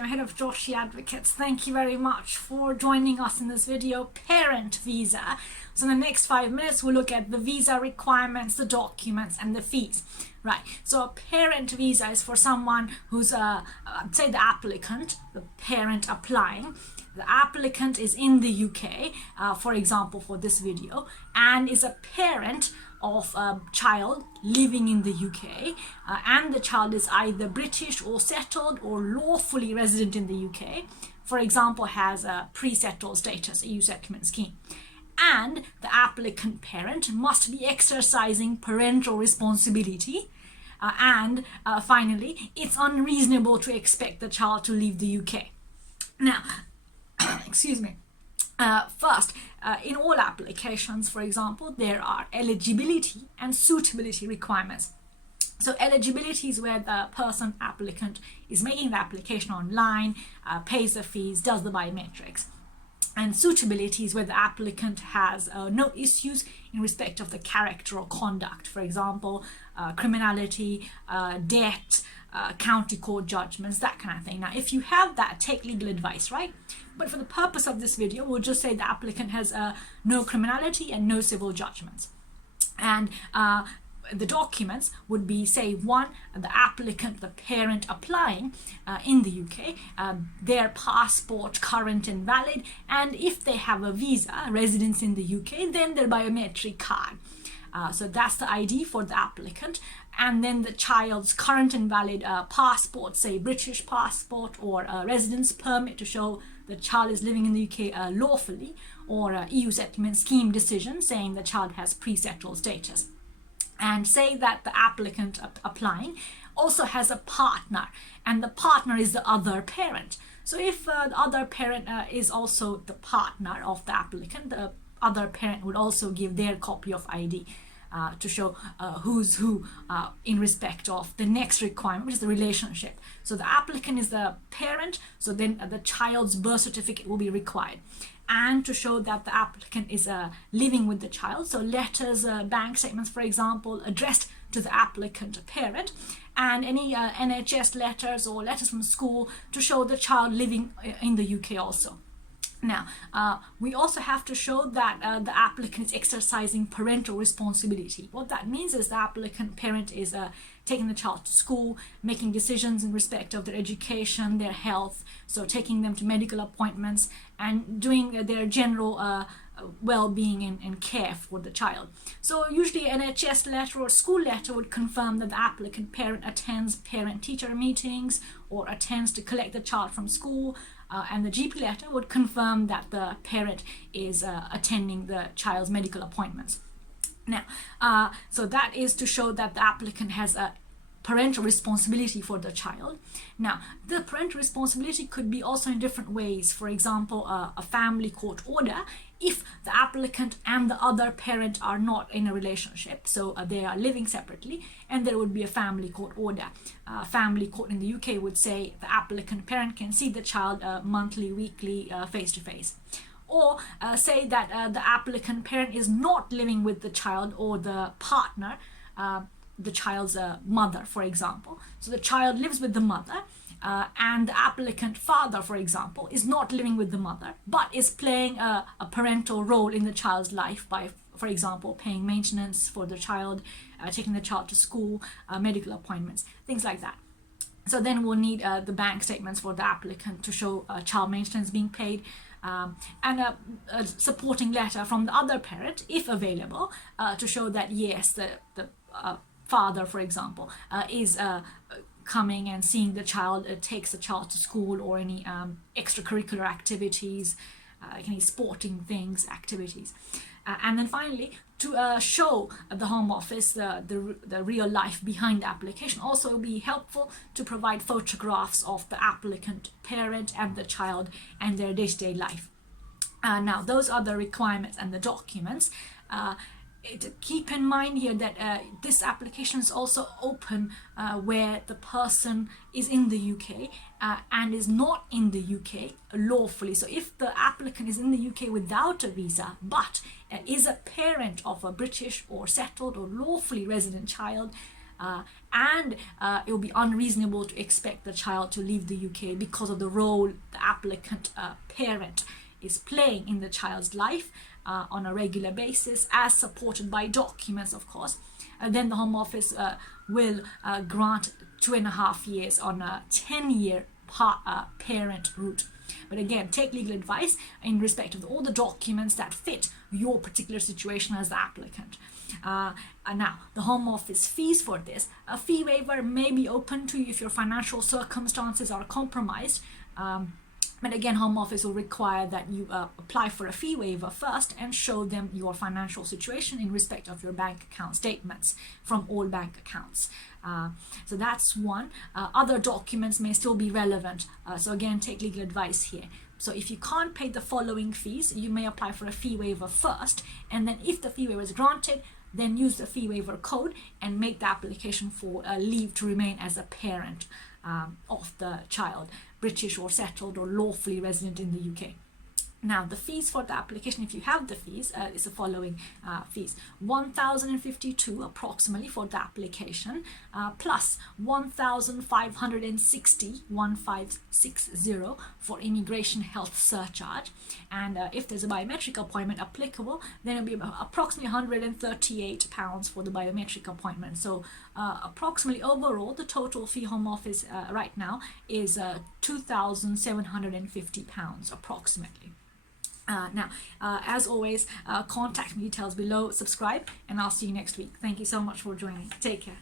I'm head of Joshi Advocates. Thank you very much for joining us in this video, Parent Visa. So in the next 5 minutes, we'll look at the visa requirements, the documents, and the fees. Right, so a parent visa is for someone who's, say the applicant, the parent applying. The applicant is in the UK, for example, for this video, and is a parent of a child living in the UK, and the child is either British or settled or lawfully resident in the UK, for example, has a pre-settled status, EU settlement scheme. And the applicant parent must be exercising parental responsibility. And finally, it's unreasonable to expect the child to leave the UK. Now, excuse me. First, in all applications, for example, there are eligibility and suitability requirements. So eligibility is where the person applicant is making the application online, pays the fees, does the biometrics. And suitability is where the applicant has no issues in respect of the character or conduct, for example, criminality, debt, county court judgments, that kind of thing. Now, if you have that, take legal advice, right? But for the purpose of this video, we'll just say the applicant has no criminality and no civil judgments. And the documents would be, say, one, the applicant, the parent applying in the UK, their passport current and valid, and if they have a visa, residence in the UK, then their biometric card. So that's the ID for the applicant, and then the child's current and valid passport, say British passport, or a residence permit to show the child is living in the UK lawfully, or a EU settlement scheme decision saying the child has pre-settled status. And say that the applicant applying also has a partner, and the partner is the other parent. So if the other parent is also the partner of the applicant, the other parent would also give their copy of ID to show who's who in respect of the next requirement, which is the relationship. So the applicant is the parent, so then the child's birth certificate will be required. And to show that the applicant is living with the child, so letters, bank statements, for example, addressed to the applicant parent, and any NHS letters or letters from school to show the child living in the UK also. Now, we also have to show that the applicant is exercising parental responsibility. What that means is the applicant parent is taking the child to school, making decisions in respect of their education, their health, so taking them to medical appointments and doing their general well-being and care for the child. So usually an NHS letter or school letter would confirm that the applicant parent attends parent-teacher meetings or attends to collect the child from school, and the GP letter would confirm that the parent is attending the child's medical appointments. Now, so that is to show that the applicant has a parental responsibility for the child. Now, the parental responsibility could be also in different ways. For example, a family court order, if the applicant and the other parent are not in a relationship, so they are living separately, and there would be a family court order. Family court in the UK would say the applicant parent can see the child monthly, weekly, face-to-face. Or say that the applicant parent is not living with the child or the partner, the child's mother, for example. So the child lives with the mother, and the applicant father, for example, is not living with the mother, but is playing a parental role in the child's life by, for example, paying maintenance for the child, taking the child to school, medical appointments, things like that. So then we'll need the bank statements for the applicant to show child maintenance being paid, and a supporting letter from the other parent, if available, to show that yes, the father, for example, is coming and seeing the child, takes the child to school, or any extracurricular activities, any sporting things, activities. And then finally, to show the Home Office the real life behind the application, also will be helpful to provide photographs of the applicant parent and the child and their day-to-day life. Now, those are the requirements and the documents. Keep in mind here that this application is also open where the person is in the UK and is not in the UK lawfully. So if the applicant is in the UK without a visa but is a parent of a British or settled or lawfully resident child, and it will be unreasonable to expect the child to leave the UK because of the role the applicant parent is playing in the child's life on a regular basis, as supported by documents, of course. Then the Home Office will grant 2.5 years on a 10-year parent route. But again, take legal advice in respect of all the documents that fit your particular situation as the applicant. And now, the Home Office fees for this. A fee waiver may be open to you if your financial circumstances are compromised. But again, Home Office will require that you apply for a fee waiver first and show them your financial situation in respect of your bank account statements from all bank accounts. So that's one. Other documents may still be relevant. So again, take legal advice here. So if you can't pay the following fees, you may apply for a fee waiver first, and then if the fee waiver is granted, then use the fee waiver code and make the application for leave to remain as a parent of the child, British or settled or lawfully resident in the UK. Now, the fees for the application, if you have the fees, is the following fees: 1,052 approximately for the application, plus 1,560 for immigration health surcharge. And if there's a biometric appointment applicable, then it'll be approximately £138 for the biometric appointment. So approximately overall, the total fee Home Office right now is £2,750 approximately. Now, as always, contact me, details below, subscribe, and I'll see you next week. Thank you so much for joining. Take care.